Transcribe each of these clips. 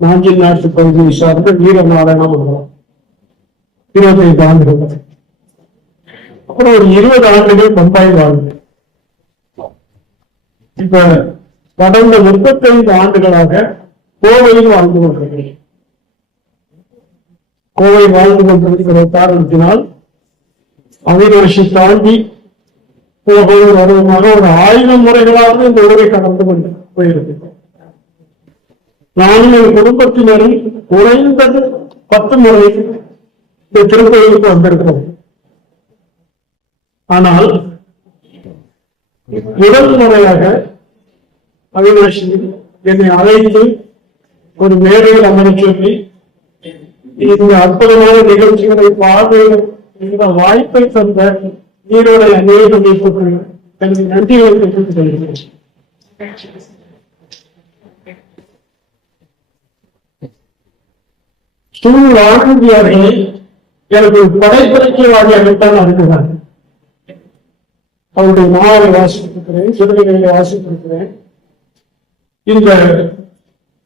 நாஞ்சில் நாட்டு பகுதியை சார்ந்த வீரநாராயணம் 25 ஆண்டுகள், அப்புறம் ஒரு 20 ஆண்டுகள் பம்பாய் வாழ்வு. இப்ப கடந்த 35 ஆண்டுகளாக கோவையில் வாழ்ந்து கொண்டிருக்கிறேன். கோவை வாழ்ந்து கொண்டிருக்கிற காரணத்தினால் அவிநாசி தாண்டி போகவும் வருவமாக ஒரு 1000 முறைகளாக இந்த ஊரை கடந்து கொண்டு போயிருக்கிறேன். நானும் என் குடும்பத்தினரும் குறைந்தது 10 முறை இந்த திருக்கோயிலுக்கு வந்திருக்கிறோம். ஆனால் முதல் முறையாக அவிநாசி என்னை அழைத்து ஒரு மேடையில் அமர சொல்லி இந்த அற்புதமான நிகழ்ச்சிகளை பார்வையிட வாய்ப்பை தந்த நீரோட அநேகம் தனது நன்றிகளை தெரிவித்துக் கொள்கிறேன். சூழ் ஆனந்தியாரை எனக்கு படைப்பிறக்கியவாதியாகத்தான் இருக்கிறார். அவருடைய நாவலை வாசித்திருக்கிறேன், சிறுகதைகளை வாசித்திருக்கிறேன். இந்த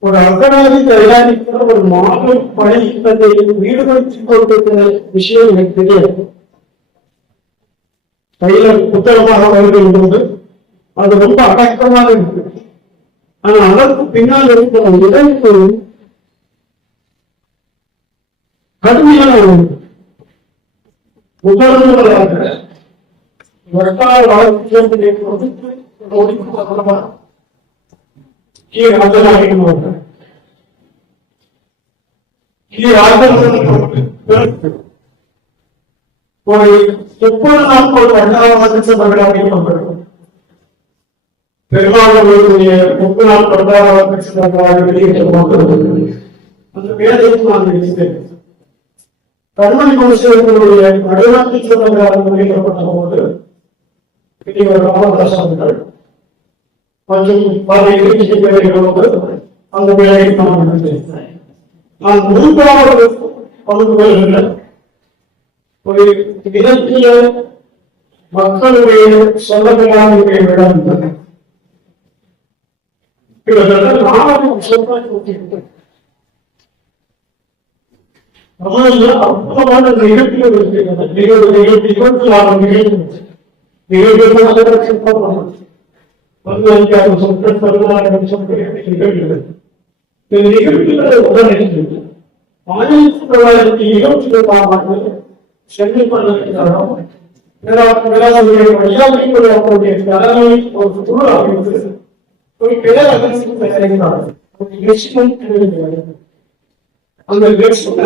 ஒரு அகராதி தயாரிக்கிற ஒரு மாபெரும் படை ஈடுபடுத்திக் கொண்டிருக்கிற விஷயம் எனக்கு தெரியாது. கையில புத்தகமாக வருகின்றது, அது ரொம்ப அடக்கமாக இருக்கு. ஆனா அதற்கு பின்னால் இருக்கிற இழப்பு கடுமையான முதல்வராக வட்டார வளர்ச்சி ஒரு 30 நாட்கள் பெருமாளுடைய 30 நாள் பண்டாரமாக வெளியிட்ட அந்த வேலைக்கு நான் நினைத்தேன். கர்மணி மனுஷர்களுடைய நடுநாட்டு சுதந்திரம் வெளியிடப்பட்ட போது ராமதாசர்கள் மற்றும் பல இலக்கிய பேர்களோடு அந்த வேலையை நான் நினைத்தேன். நான் மூன்றாவது பங்குகளில் ஒரு இலக்கிய மக்களுடைய சொல்லப்படாத இடம் அற்புதமான நிகழ்ச்சிகள் இருக்கிறது. சென்னை பல்கலைக்கழகம் ஒரு பேரரசு அந்த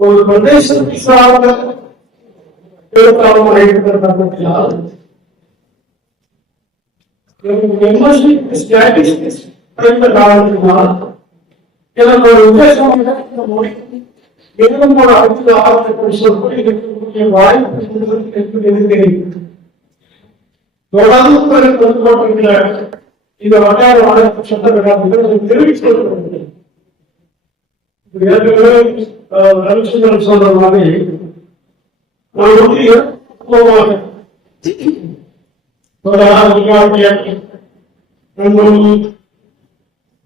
ஒரு பிரதேசத்தை சார்ந்த எனக்கு ஒரு உத்தேசம் இந்த வட்டார வளர்ச்சி சட்டங்கள் தெரிவித்து ரவிச்சந்திரன் சொல்ற மாதிரி நான்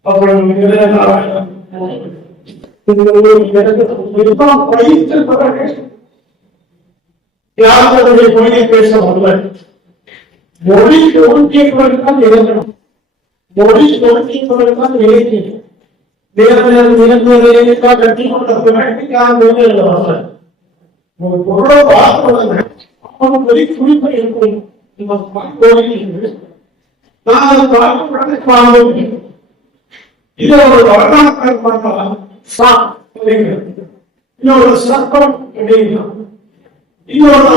அப்புறம் மொழியை பேச வரல. மொழி ஒழுங்கியவர்களுக்கான இலக்கணம், மொழி ஒழுங்கியவர்களுக்கான இலக்கியம் இது ஒரு வரலாற்று இன்னொரு சர்க்கம் இன்னொரு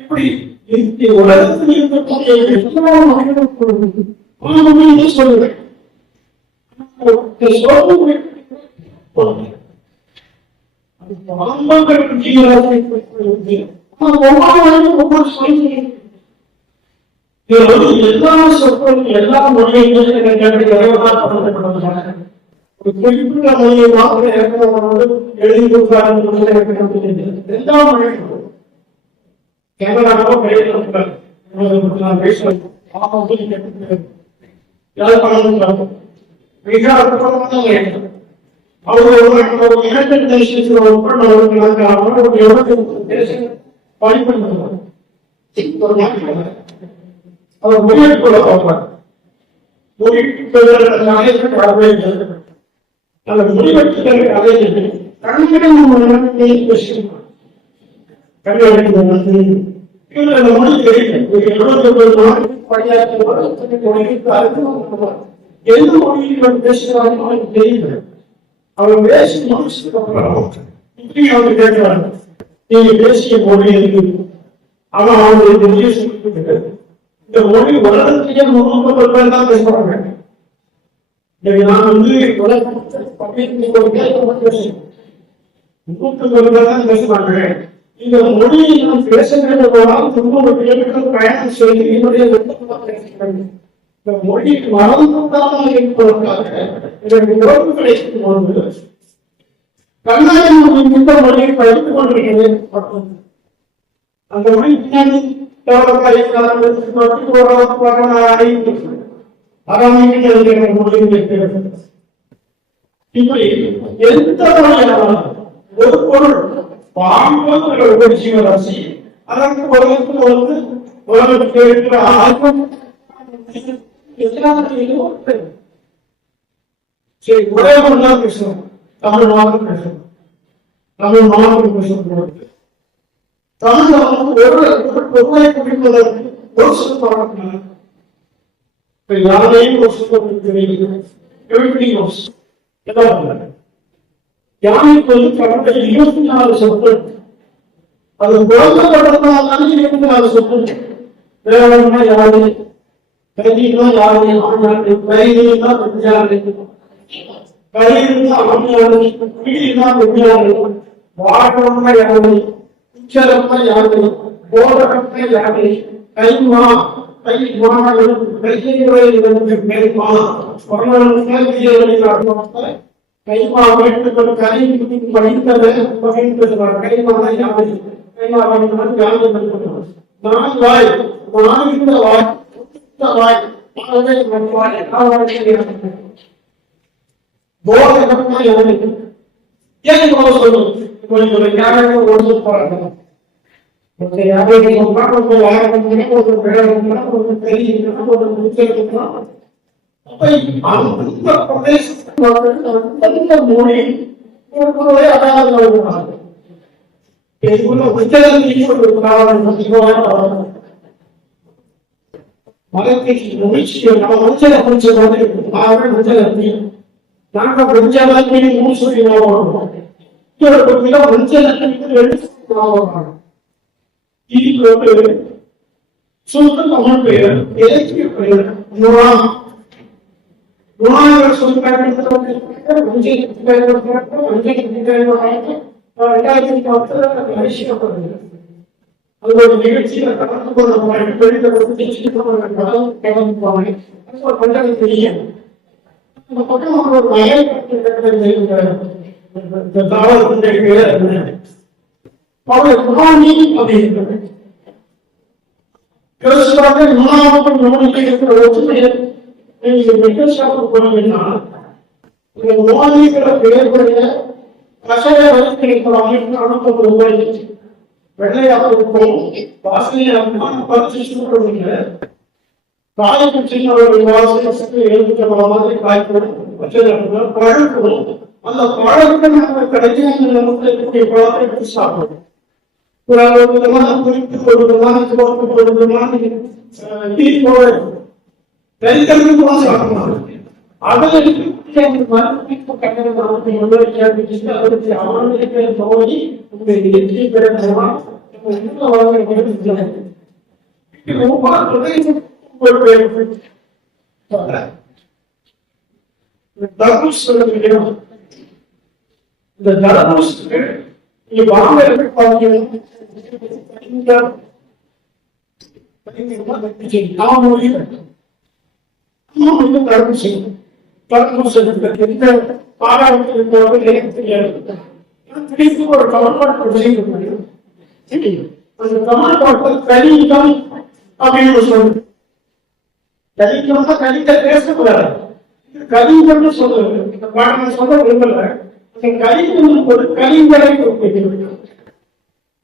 இப்படி உலகத்தில் இருக்கக்கூடிய சொல்லுவேன். எல்லா சொற்களும் எல்லா மொழியும் ஒரு குறிப்பிட்ட மொழியை மாத்திரம் எழுதி கொடுத்தாரு. எல்லா மொழியும் கனடாவோ நான் பேசுவேன் மிக அற்புதமான அவர் யுனைடெட் நேஷன்ஸ் அவர் மொழியெடுப்புள்ள பார்ப்பார். அந்த மொழிபெற்றுதல் அதை கண்ணிடம் மொழி தெரியும். எந்த மொழியில் பேசுகிறாங்க தெரியுது. அவர் பேசி முடிச்சதுக்கு அவங்க கேட்கிறாங்க, நீங்க பேசிய மொழி இருக்கு. அவன் அவங்களுக்கு மொழியை சொல்லிட்டு இந்த மொழி வளர்ச்சியே 350 பேர் தான் பேசுறாங்க. நான் வந்து பேசுறாங்க. இந்த மொழியை நாம் பேசுகிற போனால் 90 கிலோமீட்டர் பயணம் செய்து என்னுடைய இந்த மொழி மறந்துவிடாமல் இருப்பதற்காக இதற்கு உறவு கிடைக்கும் போது கண்ணாடி இந்த மொழியை படித்துக் கொண்டிருக்கிறேன். அந்த மொழி பின்னாடி இப்படி எந்த ஒரு பொருள் பாம்பு ஜீவராசி அதற்கு உலகத்தில் வந்து உலகத்துக்கு இருக்கிற ஆர்வம் சரி ஒரே ஒன்றாக பேசணும். தமிழ் மாதிரி பேசணும். தமிழ் மாதிரி பேசணும். தமிழ் ஒரு பொருளை குறிப்பதற்கு ஒரு சொல்ல யாரையும் ஒரு சொல்ல யானைக்கு வந்து கடந்த 24 சொற்கள். அது குழந்தைப்பட்டதுனால 24 சொற்கள். வேளாண்மை யாரு, கைதினா யாரு, கைதினா பெண்யாரு, கைதினா ஆண்யாரு, பிடினா பெண்யாரு, வாழமா யாரு, உச்சரமா யாரு, போதகமா யாரு, கைமா கைமானது கைமுறை மேல்மா கைமா வீட்டுக்கு கை படித்தது கைமான யாரு நான் வாய் நான் இந்த வாய் போதகமா யாரு ஏன் சொல்லுங்க யாரும் ஒரு போறாங்க. இது சொல்ற தமிழ் பெயர் இலக்கிய பெயர் அதோட நிகழ்ச்சியில கலந்து கொள்ள தெரியும். அந்த பக்கம் ஒரு வயல் அவருடைய குரானி அப்படிங்கிறது இருக்கிற ஒற்றுமையை நீங்க மெட்ரோஷாப்புக்கு போனீங்கன்னா நோய்கிற பெயர்களுடைய கஷாய வரைக்கும் அனுப்ப ரூபாய் வெள்ளையாக்கும் வாசனையாக பரிசீலிக்க காயக்கட்சியின் வாசனை எழுதிக்கிற மாதிரி காய்க்கும் பழக்கம் அந்த பழக்கம் கிடைக்கக்கூடிய பழத்தை சாப்பிடும். ஒரு விதமான குறிப்பு ஒரு விதமான ஒரு விதமான சாப்பிடுவாங்க. அதில் இந்த தர்பூசத்துக்கு நீங்க வாங்க தர்பூசம் பாராளுமன்றத்தில் எனக்கு தெரியாது. திடீர்னு ஒரு கவர்மெண்ட் செய்ய முடியும். அந்த கவர்மெண்ட் கலிங்கம் அப்படின்னு சொல்லுது. கலிங்கம்னா கலிங்க பேசக்கூடாது. கலிங்கம்னு சொல்றது இந்த பாடம் சொல்ல விரும்பல. அந்த கலிங்கம் ஒரு கலிங்கரை குறிப்பிட்டு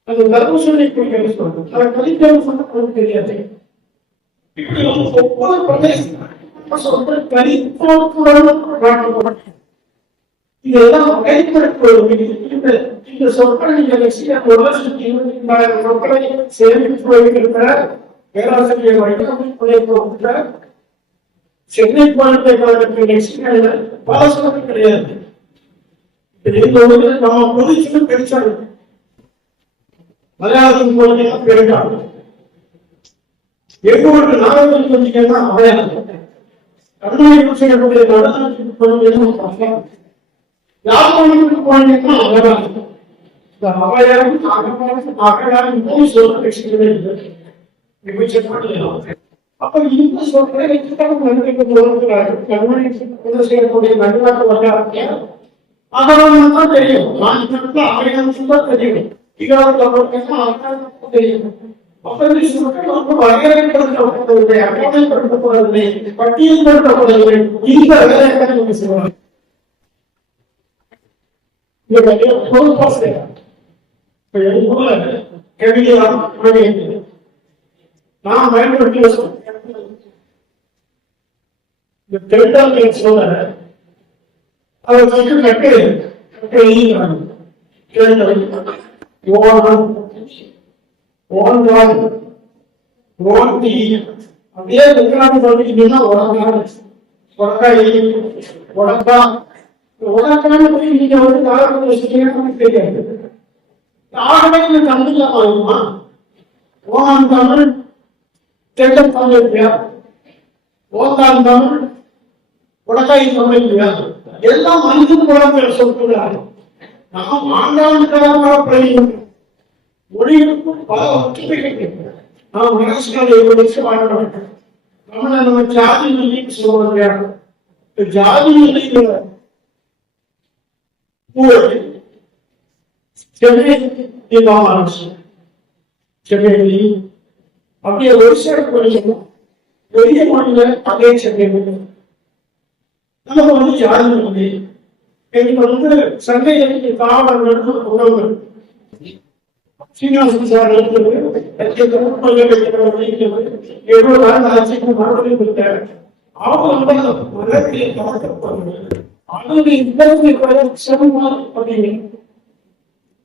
அந்த தர்மசூனை குறிக்கிறது சொல்றது. அந்த கலிங்கம் சொன்ன தெரியாது. இப்படி ஒவ்வொரு பிரதேசம் சொல்ற கலிப்போக்குடன் இதெல்லாம் கைப்படுத்துவது. இந்த சொற்களை சொற்களை சேமித்து வைத்திருக்கிற பேராசிரியர் வைத்திருக்கிற சென்னை பல்கலைக்கழகத்தில் பல சொற்கள் கிடையாது. நம்ம பொதுச்சு பெருசாக மலையாளத்தின் போலீங்கன்னா பெருக்காங்க. எங்கூருக்கு நாகர்கள் கொஞ்சிங்கன்னா அவையாக தமிழ்நாடு செய்யக்கூடிய நடனத்துக்கு யாழ்ப்பாணத்துக்கு போனீங்கன்னா அவையாக இந்த அவையாரும் அகழாரும் போய் சொல்ற கட்சிகளே இல்லை. அப்ப இந்த சொல்ற செய்யக்கூடிய நடுநாட்டு வட்டாரத்தை அகழாம் தான் தெரியும். அவையாரும் தான் தெரியும். தெரியும். வரையறைப்படுத்தப்படவில்லை, அட்டவணைப்படுத்தப்படவில்லை, பட்டியல்படுத்தப்படவில்லை. இந்த வேலையை செய்வாங்க. நான் பயன்படுத்திய சொல்ல அதை கட்டு அப்படியே உட்கார்ந்து சொல்லிட்டீங்கன்னா உடக்கான போய் நீங்க வந்து காலத்துல வச்சுட்டீங்கன்னா தெரியாது. ஆகவே தமிழ்லாமா ஓகான் தமிழ் தெற்கன் தமிழ் இல்லையா, ஓகான் தமிழ் உடக்காய் தமிழ் இல்லையா, எல்லாம் மனிதன் குழந்தை சொல்கிறார். நாம் ஆண்டாண்டுகளாக பயிலும் மொழிகளுக்கும் பல ஒற்றுமைகள். நாம் மனசுகளை படித்து வாழ வேண்டும். நம்மளை நம்ம ஜாதி நிலைன்னு சொல்லுவாங்க. ஜாதி நிலையில சென்னை அப்படியே ஒரு சில பெரிய மாநில அதே சென்னை நமக்கு வந்து ஜாதி நிலை எனக்கு வந்து சந்தைகளுக்கு காவல் நடந்து உணவு சீனிவாசன் சார் எவ்வளவு நாள் ஆட்சிக்கு மறுபடியும் கொடுத்தாரு. அவங்க மதத்தை பார்க்கப்படுவாங்க. அவங்களுடைய இந்த செம்மல் அப்படின்னு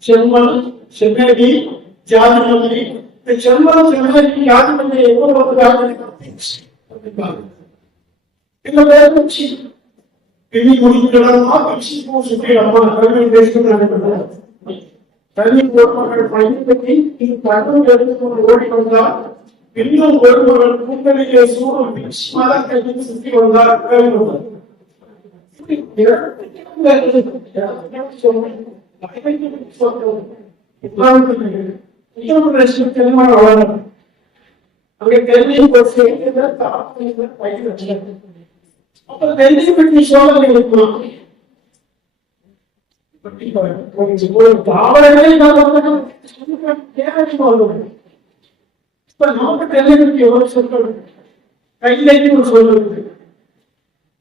செம்மல் செம்மேடி ஜாதி மந்திரி இந்த செம்மல் செம்மேடி ஜாதி மந்திரி எவ்வளவு இந்த பேர் வச்சு பின்னி முடிக்கிறதா கட்சி சுற்றி அம்மா கல்வி பேசுகிறாங்க. கல்வி பொறுப்பாளர்கள் பயன்படுத்தி தகவல் எடுத்துக்கொண்டு ஓடி வந்தார். இன்னும் ஒருவர்கள் கூட்டணியை சூழல் கல்வி சுற்றி வந்தார். அங்கே கல்வியை அப்ப கல்வியை பற்றி சோதனை இருக்கலாம். தாவரங்களை இப்ப நமக்கு தெரியக்கூடிய ஒரு சொற்கள் கையிலேயும் ஒரு சொல்லுது,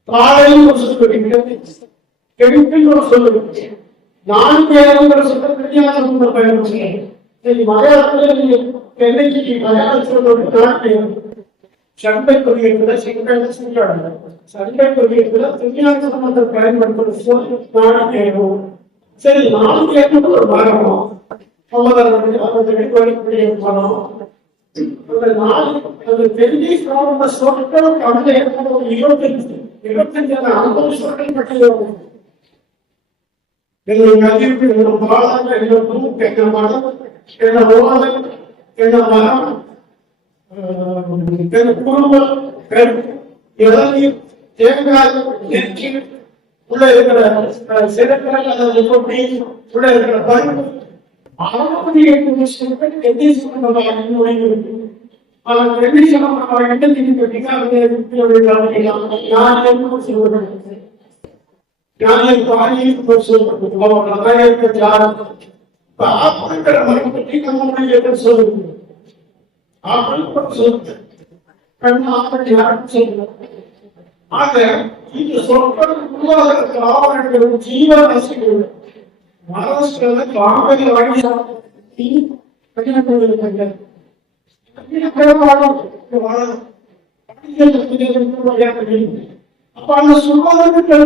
தாழையும் ஒரு சொல்லுது, கெடுப்பில் ஒரு சொல்லுது. 4 இடங்கிற சொல்ல வித்தியாசம் பயன்படுத்தி மலையாளத்தில் தென்னைக்கு மலையாளத்தில் சண்டை கொள்கைகளை சண்டை கொள்கைகளை வித்தியாசமாக பயன்படுத்தும். சரி 4 ஒரு மரமோ தெரிஞ்சு சொற்கள் கடந்த 25 50 சொற்கள் பற்றியும் உள்ள இருக்கிற சிறப்பில் உள்ள இருக்கிற பதிவு ஞானியின் தாயின் சொல்லப்பட்டது அவர் நகையற்ற தியாகம் ஆப்பிள்கிற மரம் பற்றி நம்ம சொல்லுங்க ஆப்பிள் சொல்லுங்க ஆப்பிள் யாரும் சொல்லுங்க ஆக இந்த சொற்கள் உருவாகிறதுக்கு ஆவணங்கள் ஜீவராசிகள் மகாராஷ்டிரால காமெடி வாங்கி அப்ப அந்த சுகாதாரத்தை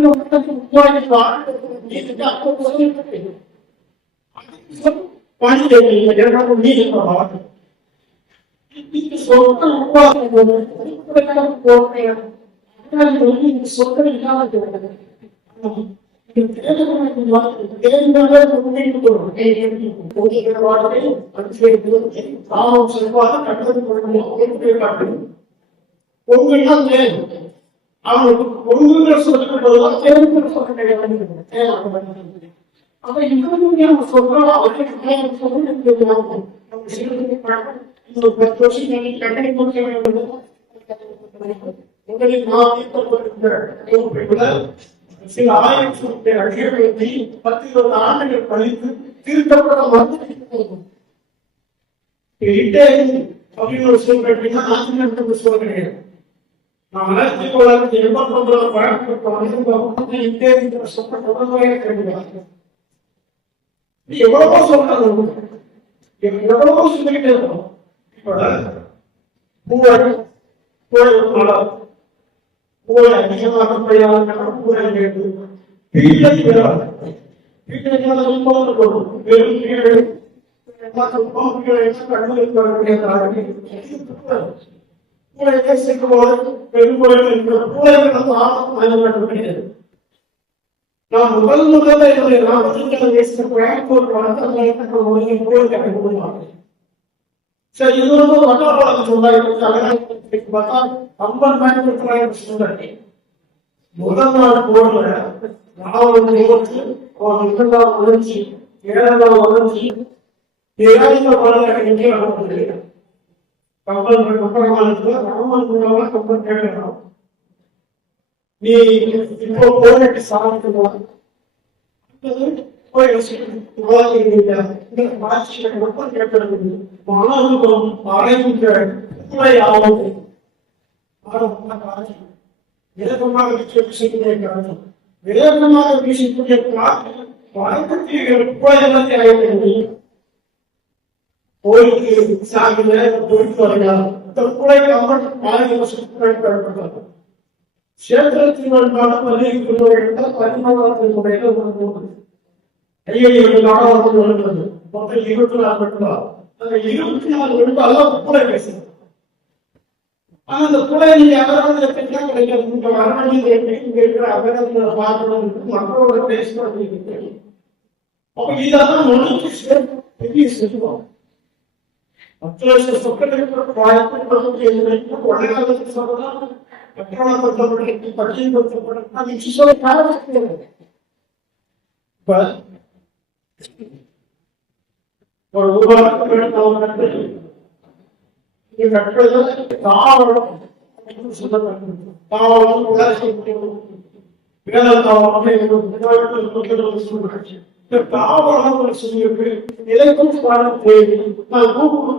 அவங்களுக்கு பொண்ணுங்கிற சொல்லும்போதுதான் தேர்வுங்கிற சொல்ல அப்ப இன்னொரு நம்ம சொல்றோம் சில ஆயிரம் அடிகளை 10-20 ஆண்டுகள் கழித்து திருத்தப்பட அப்படின்னு ஒரு சொல் கேட்டீங்கன்னா ஆசிரியர் சொல்ல கிடையாது. நாம் 1989 வழக்கு எவ்வளவோ சொல்றது எவ்வளவோ சொல்லிக்கிட்டே இருக்கோம். அதிகமாக நான் முதல்ல என்னுடைய சரி இது வந்து வட்டாரம் சொன்னா அம்பன் பயன்படுத்துறாங்க. முதல் நாள் போர்ல 4 அவன் 2ஆம் வளர்ச்சி 7ஆம் வளர்ச்சி 7ஆம் வளர்ச்சி கம்பல் கம்பல் கேட்கணும். நீ இப்போ போராட்டி சாதிக்கலாம் மாணவர்களும் அடைகின்ற விதமாக வீசிக்கூடிய கோயிலுக்கு சாகில போயிட்டு வரலாம் தற்கொலைக்கு அம்மன் ஆயிரம் பயன்படுத்தப்பட்டது. சேத்திரத்தின் பதினாறாவது மொத்தம் 24 மட்டும்தான். அந்த 24 அல்ல புலை பேசுறது. ஆனா அந்த புலை நீங்க யாராவது கிடைக்கிறது இங்க வரணும் இங்க இருக்கிற அகரங்களை பார்க்கணும் மக்களோட பேசணும். அப்ப இதெல்லாம் மனுக்கு பெரிய செல்வம். 10 லட்சம் சொற்கள் வாய்ப்பு உலகத்துக்கு சொல்லலாம்.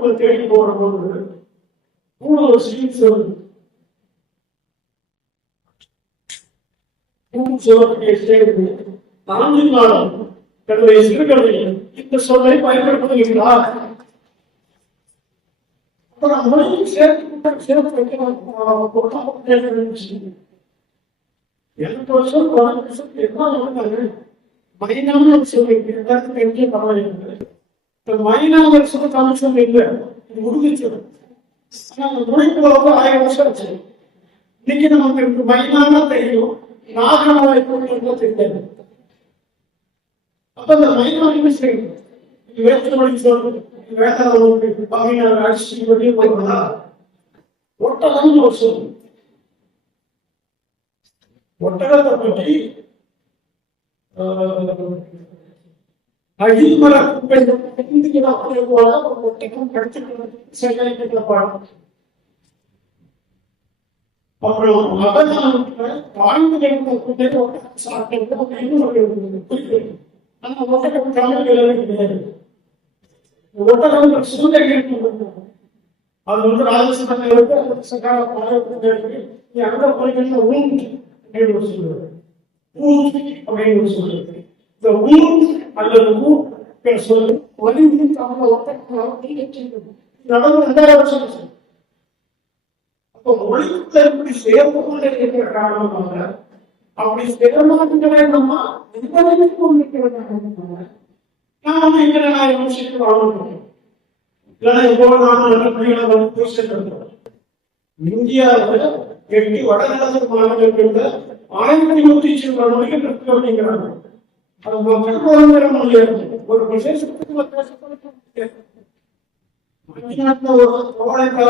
ஒரு தேடி போடும்போது தன்னுடைய சிறுகதையில் இந்த சொல்லை பயன்படுத்துகிறார். மைனாமல் சொல்லி மைனாமல் சொல்ல தமிழ் இல்லை உறுதிச்சல் 1000 வருஷம் ஆச்சு. இன்னைக்கு நமக்கு மைனானா தெரியும், நாகரமாக தெரியாது. அப்ப அந்த மைனாரிட்டி செய்யும் வேத்தமொழி சொல்றது வேதமொழி பாவியார் ஆட்சி பற்றி போகிறதா ஒட்டகம் ஒரு சொல். ஒட்டகத்தை பற்றி அகில்மர போல ஒட்டகம் படுத்துக்கிறது பாடம். அப்புறம் மதநாளத்துல வாழ்ந்து சாப்பிட்டு ஆனா ஒட்டகம் தமிழ் கிடையாது. ஒட்டகம் சூழ்நிலை அது வந்து ராஜஸ்தானில் அங்க போறீங்கன்னா ஊன் அப்படின்னு சொல்லுவாரு. ஊன் அப்படின்னு சொல்லுறது இந்த ஊன் அல்லது ஊன் சொல்லு வலிந்து தமிழ ஒட்டகம் நடந்து 2000 வருஷம். அப்போ மொழிக்குள்ள எப்படி சேர்ந்து கொண்டு இருக்கிற காரணமாக அப்படி சேரமாட்டுகளே நம்ம இந்த வரைக்கும் நாம எங்களை நான் யோசிச்சு வாழணும். இந்தியாவில் 8 வடகிழக்கு மாநிலங்கள்ல 1100 மொழிகள் இருக்கு அப்படிங்கிறாங்க. அது மொழியாக ஒரு விசேஷத்துக்கு ஒரு கோடைக்கால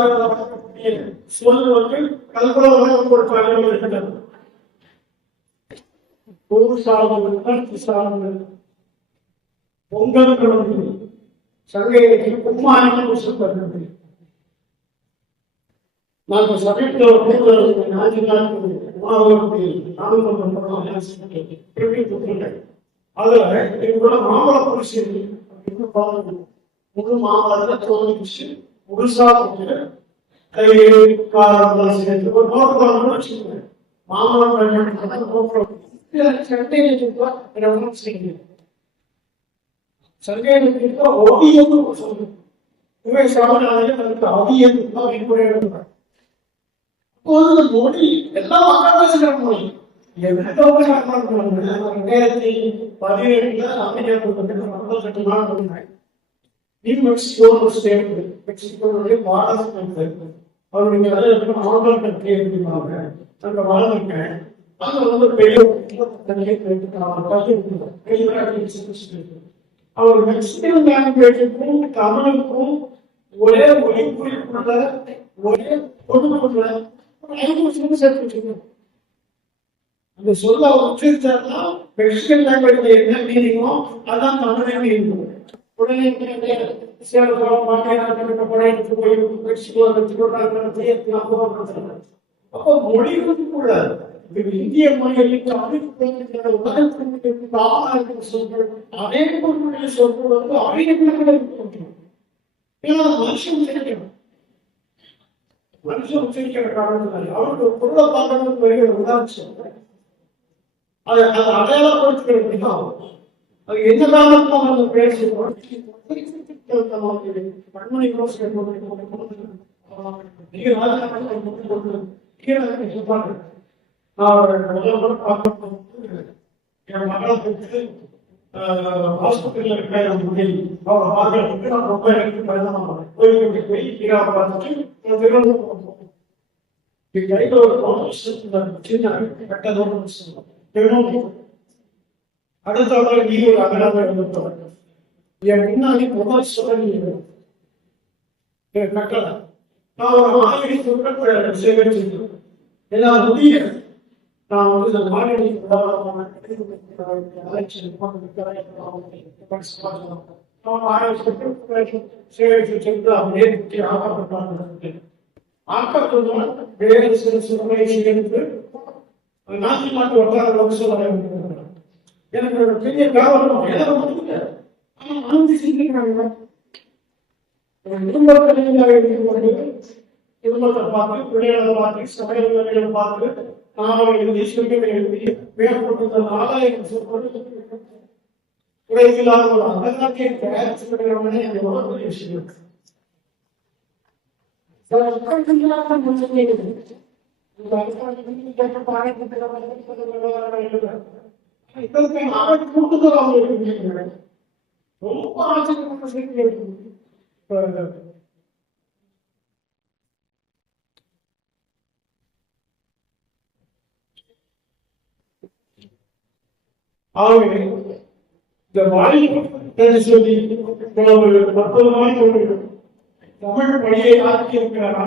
சொல்லுவது கல்புரம் கொடுத்தார்கள் இருக்கிறது. ஒரு சாதங்கள் பொங்கல் கிழமை சங்கைக்கு கும்மாயம் சொல்றது. நாங்கள் சபைக்கு அதுல எங்களோட மாம்பழ பரிசீலனை முழு மாம்பழத்தை தோல்விச்சு முழுசா போட்டு ஒரு நோக்கம் வச்சுக்கோங்க. மாம்பழம் சங்கைக்கு ஓவியம் சொல்லுங்க. மொழி எல்லாம் மொழி 2017 New Mexico state, Mexico அவருடைய அந்த வாழ்க்கை அது வந்து பெரிய அவர் மெக்சிகன் லாங்குவேஜுக்கும் தமிழுக்கும் ஒரே மொழி குறிப்புள்ள ஒரே பொருளுள்ள சேர்த்து அந்த சொல்ல உச்சரித்தார்னா மெக்சிகன் லாங்குவேஜ்ல என்ன மீனிங்கோ அதான் தமிழே மீனிங். உடனே அப்போ மொழி கூட இந்திய மொழிகளுக்கு அதே பொருளுடைய சொற்கள் வந்து மனுஷன் உச்சரிக்கணும். மனுஷன் உச்சரிக்கிற காரணத்தினால அவருக்கு பொருளை பார்க்கறதுக்கு வருகிற உதாரணம் அது அடையாளப்படுத்துகிறது. அது எந்த காரணத்தும் நம்ம பேசுகிறோம். கண்மணி என் மகளை கொடுத்து ஹாஸ்பிட்டல்ல இருக்கிற அவர் மகளுக்கு நான் ரொம்ப எனக்கு கோயிலுக்கு போய் பார்த்துட்டு கையில் ஒரு சின்ன கட்டதோடு அடுத்த நீ ஒரு அகலாக என் முன்னாடி முதல் சொல்லி கட்டளை நான் ஒரு மாநில சேகரிச்சு எல்லாம் முடிய நான் வந்து இந்த மாநில சேகரிச்சு சென்று அப்படியே ஆக்கப்பட்டு வேறு சில சிறுமையை சேர்ந்து நாட்டு நாட்டு வட்டார சொல்ல எனக்கு பெரிய காவலம் அனுமதி செஞ்சுக்கிறாங்க. குடும்பத்தை பார்த்து பிள்ளைகளை பார்த்து சமையல் வேலைகளை பார்த்து நானும் எழுதி சிறுகளை எழுதி மேற்பட்ட ஆதாயம் உடையில்லாத ஒரு அந்தநாட்டிய தயாரிச்சுக்கிறவனே பெரிய விஷயம். ரொம்ப ஆகவே இந்த வாய்ப்பு சொல்லி 30 நாள் தமிழ் மொழியை ஆக்கியிருக்கிறார்.